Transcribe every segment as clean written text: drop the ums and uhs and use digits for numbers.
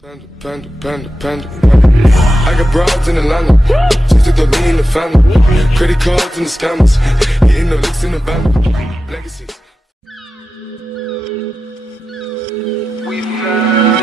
Panda. I got broads in Atlanta, just to throw me in the family. Credit cards and the scammers, hitting the licks in the band. Legacies. We found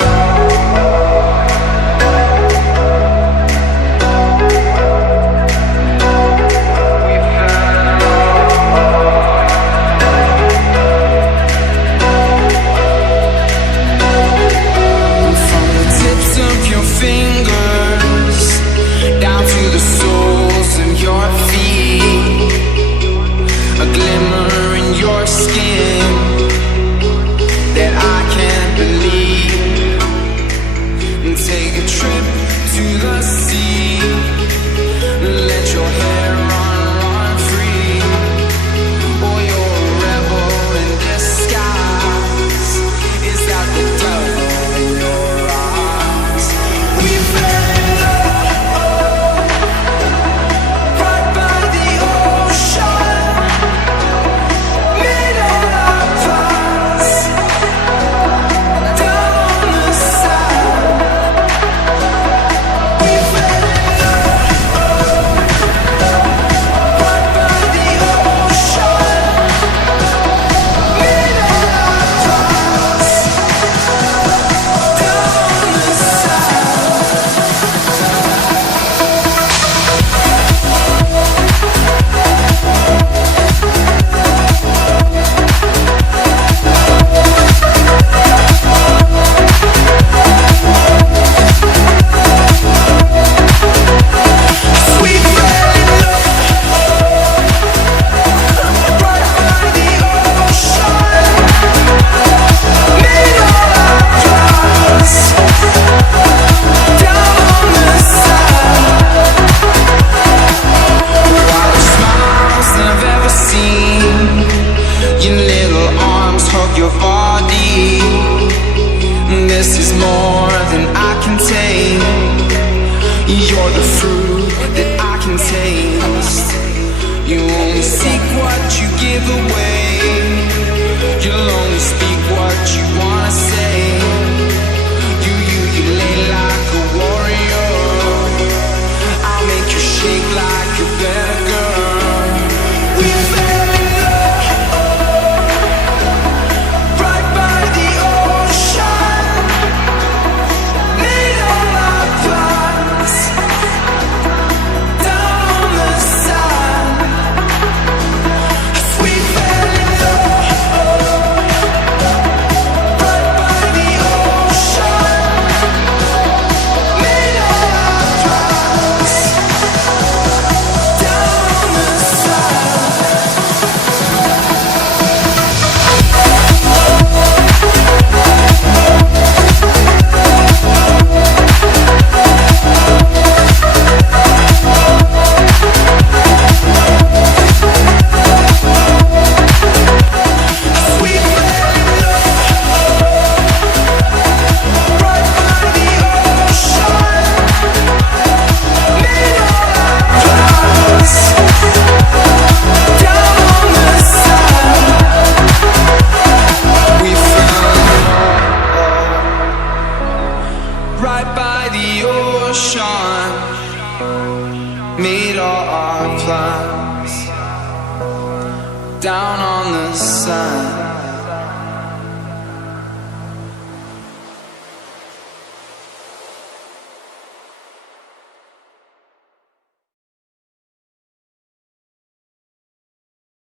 you're the fruit that I can taste. You only seek what you give away. You'll only speak what you wanna say. You lay like a warrior. I'll make you shake like a better girl. We fell in love right by the ocean. Made all our plans down on the sand. We fell in love right by the ocean. Made all our plans down on the sand. We fell in love right by the ocean. Made all our plans down on the sand. We found right by the ocean. Made all our plans down on the sand.